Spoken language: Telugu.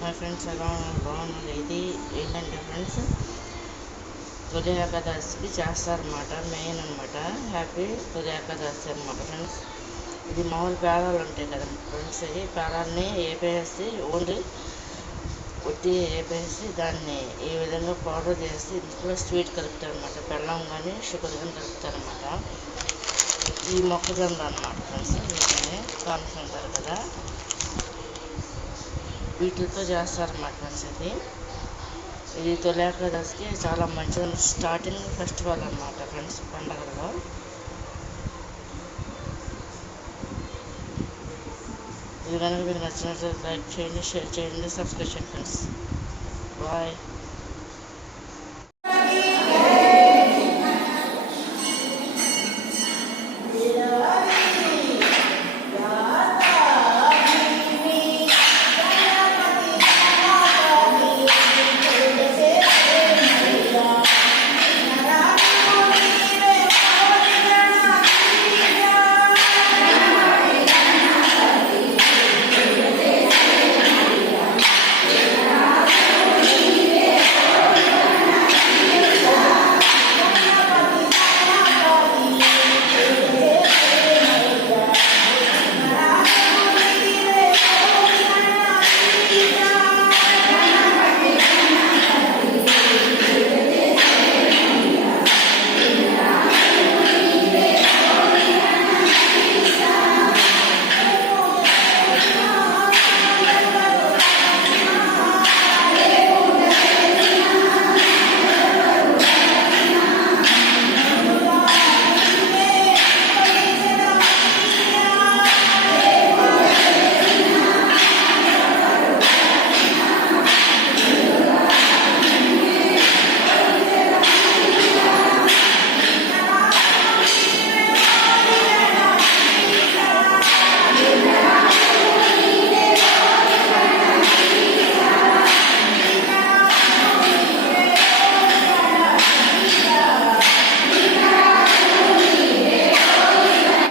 మా ఫ్రెండ్స్ ఎలా ఉన్నారు? బాగున్నారు. ఇది ఏంటంటే ఫ్రెండ్స్, తొలి ఏకాదశికి చేస్తారన్నమాట. మెయిన్ అనమాట. హ్యాపీ తొలి ఏకాదశి అనమాట ఫ్రెండ్స్. ఇది మామూలు పేలాలు ఉంటాయి కదా ఫ్రెండ్స్. ఈ పేలాన్ని వేపేసి ఓన్లీ ఉట్టి వేపేసి దాన్ని ఈ విధంగా పౌడర్ చేసి ఇంట్లో స్వీట్ కలుపుతారనమాట. బెల్లం కానీ షుగర్ కానీ కలుపుతారనమాట. ఈ మొక్కజొన్న అనమాట ఫ్రెండ్స్. వీటిని కాన్స్ అంటారు కదా, వీటితో చేస్తారన్నమాట ఫ్రెండ్స్. ఇది తొలి ఏకాదశికి చాలా మంచిది. స్టార్టింగ్ ఫెస్టివల్ అనమాట ఫ్రెండ్స్ పండగల్లో. ఇది కనుక మీకు నచ్చినట్లయితే లైక్ చేయండి, షేర్ చేయండి, సబ్స్క్రైబ్ చేయండి ఫ్రెండ్స్. బాయ్.